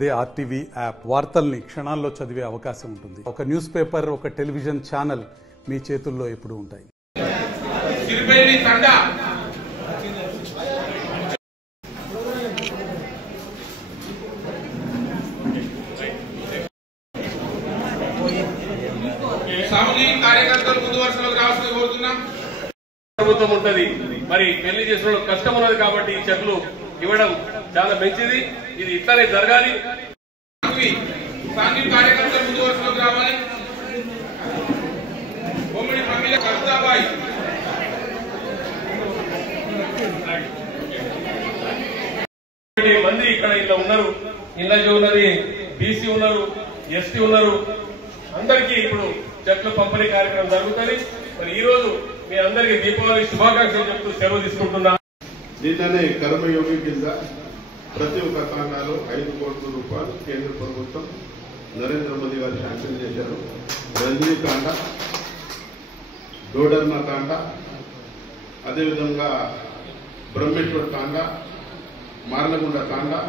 అదే RTV app వార్తల్ని క్షణాల్లో చదివే అవకాశం ఉంటుంది. ఒక న్యూస్ పేపర్, ఒక టెలివిజన్ ఛానల్ మీ చేతుల్లో ఎప్పుడూ ఉంటాయి. సామాజిక కార్యకర్తలు ముందు వరుసలోకి రావాల్సింది కోరుతున్నాం. ప్రభుత్వం ఉంటది, మరి పెళ్లి చేసిన కష్టం ఉన్నది కాబట్టి ఈ చెట్లు ఇవ్వడం చాలా మంచిది. ఇది ఇట్లానే జరగాలి. సామాజిక కార్యకర్తలు ముందు వరుసలోకి రావాలి. బొమ్మిడి ప్రమీల కర్తాబాయ్, మంది ఇక్కడ ఇలా ఉన్నారు. ఇళ్ళకి ఉన్నది బీసీ ఉన్నారు, ఎస్టీ ఉన్నారు. అందరికీ ఇప్పుడు చెట్లు పంపిణీ కార్యక్రమం జరుగుతుంది. మరి ఈ రోజు మీ అందరికీ దీపావళి శుభాకాంక్షలు చెప్తూ సెలవు తీసుకుంటున్నా. నిన్ననే కర్మయోగి కింద ప్రతి ఒక్క తాండాలో 5 కోట్ల రూపాయలు కేంద్ర ప్రభుత్వం నరేంద్ర మోదీ గారు శాంక్షన్ చేశారు. రంజనీ తాండా, డోడర్మా తాండా, అదేవిధంగా బ్రహ్మేశ్వర్ తాండా, మార్లగుండ తాండా,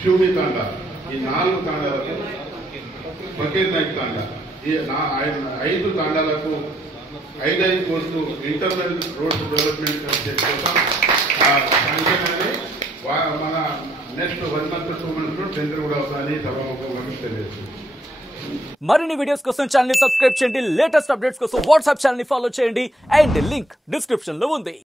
శివుమి తాండా, ఈ 4 తాండాలకు ఫకీర్ నాయక్ తాండా, ఈ 5 తాండాలకు 5 కోట్లు ఇంటర్నల్ రోడ్ డెవలప్మెంట్ కోసం శాంక్షన్ అని మన నెక్స్ట్ 1 month 2 months లో టెండర్ కూడా అవుతాయని సభాముఖంగా తెలియజేస్తుంది. మరిన్ని వీడియోస్ కోసం ఛానల్ ని సబ్స్క్రైబ్ చేయండి. లేటెస్ట్ అప్డేట్స్ కోసం వాట్సాప్ ఛానల్ ని ఫాలో చేయండి. అండ్ లింక్ డిస్క్రిప్షన్ లో ఉంది.